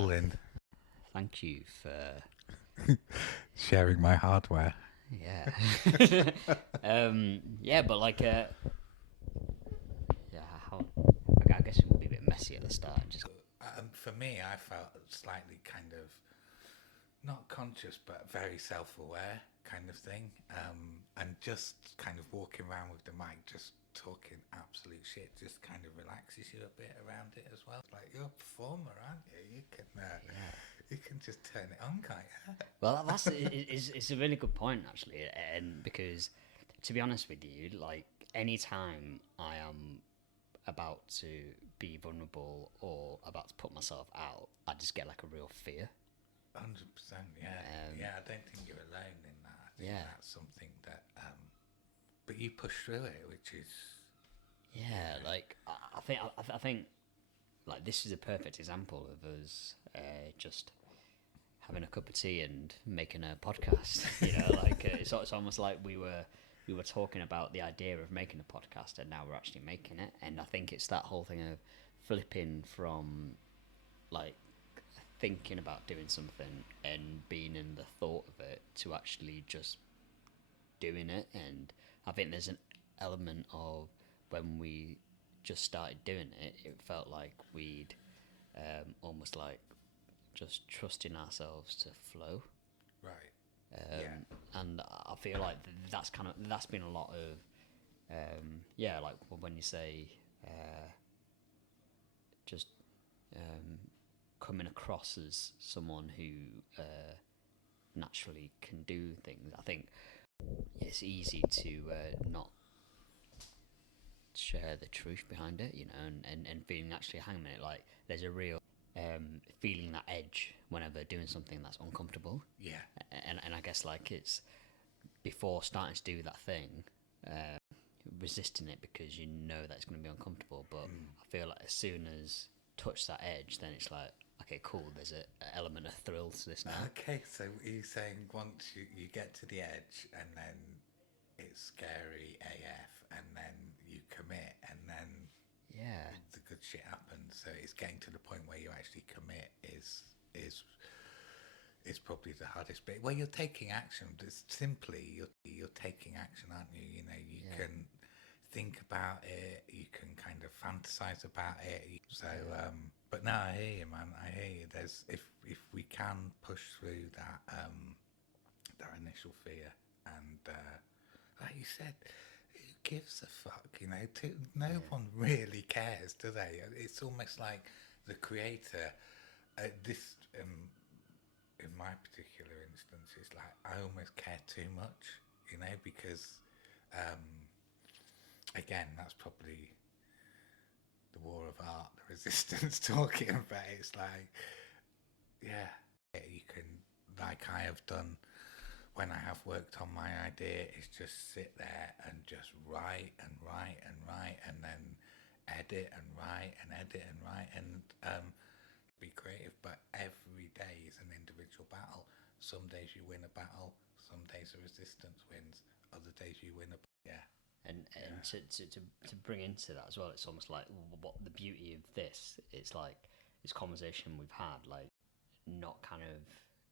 rolling. Thank you for Sharing my hardware. yeah. Yeah, but like yeah, how I guess it would be a bit messy at the start. Just For me, I felt slightly kind of not conscious, but very self-aware kind of thing, and just kind of walking around with the mic, just talking absolute shit, just kind of relaxes you a bit around it as well. Like, you're a performer, aren't you? You can just turn it on, can't you? well, it's a really good point actually, and because to be honest with you, like any time I am about to be vulnerable or about to put myself out, I just get like a real fear. 100%, yeah. I don't think you're alone in that. I think that's something that, but you push through it, which is... Like, I think, like, this is a perfect example of us just having a cup of tea and making a podcast, like, it's almost like we were talking about the idea of making a podcast and now we're actually making it, and I think it's that whole thing of flipping from, like, thinking about doing something and being in the thought of it to actually just doing it. And I think there's an element of when we just started doing it, it felt like we'd almost like just trusting ourselves to flow. Right. And I feel like that's been a lot of like when you say just coming across as someone who naturally can do things. I think it's easy to not share the truth behind it, and feeling actually, hang a minute, like there's a real feeling that edge whenever doing something that's uncomfortable. Yeah. And I guess like it's before starting to do that thing, resisting it because you know that it's going to be uncomfortable. But I feel like as soon as touch that edge, then it's like, okay, cool, there's an element of thrill to this now. Okay, so you're saying once you get to the edge and then it's scary AF and then you commit and then the good shit happens. So it's getting to the point where you actually commit is probably the hardest bit. Well, you're taking action. It's simply you're taking action, aren't you? You can think about it, you can kind of fantasize about it. So but no, I hear you, man. I hear you. There's if we can push through that that initial fear, and like you said, who gives a fuck? No one really cares, do they? It's almost like the creator. This in my particular instance, it's like I almost care too much, because again, that's probably the war of art, the resistance talking about it. It's like, you can, like I have done when I have worked on my idea, is just sit there and just write and write and write and then edit and write and edit and write and be creative. But every day is an individual battle. Some days you win a battle, some days the resistance wins, other days you win a And to bring into that as well, it's almost like what the beauty of this, it's like this conversation we've had, like not kind of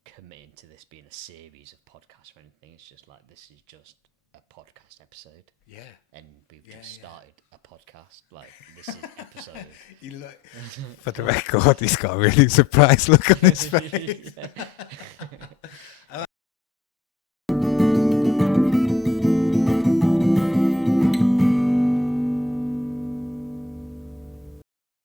committing to this being a series of podcasts or anything. It's just like this is just a podcast episode. Yeah. And we've just started a podcast. Like this is episode. You look for the record, he's got a really surprised look on his face.